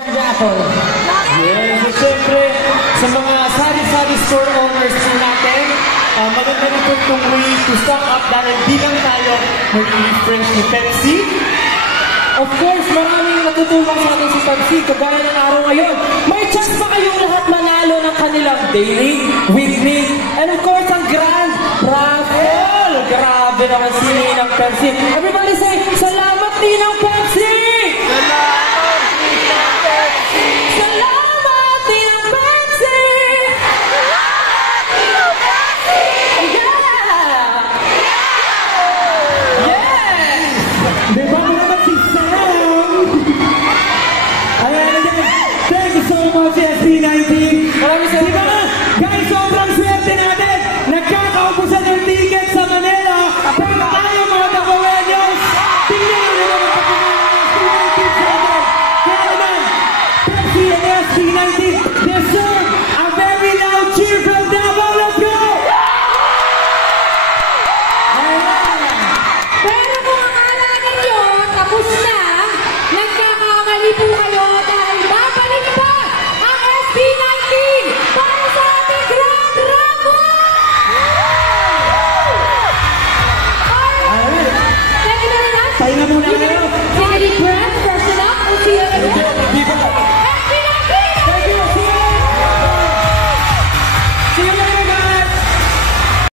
Apple. Yes, at syempre, sa mga sari-sari store owners po natin, maganda rin po itong way to stock up dahil di lang tayo mag-refresh ni Pepsi. Of course, maraming natutulong sa atin si Pepsi. Kagaya ng araw ngayon, may chance pa kayong lahat manalo ng kanilang daily, weekly, and of course, ang grand raffle. Grabe naman si Ninang Pepsi. Everybody say, salamat Ninang Pepsi! Salamat, Ninang Pepsi! Salamat Ninang Pepsi! Salamat, Ninang Pepsi! Yeah! Yes! Di ba naman si Sam? Ayan, thank you so much, SB19. Maraming salamat. Diba, guys, sobrang swerte natin. Nagkakaubusan ng ticket sa Manila. Pero tayo mga Tacoeños, tingnan nyo naman ang pagkakaroon ng SB19 sa atin. Kaya naman, Pepsi and SB19 deserve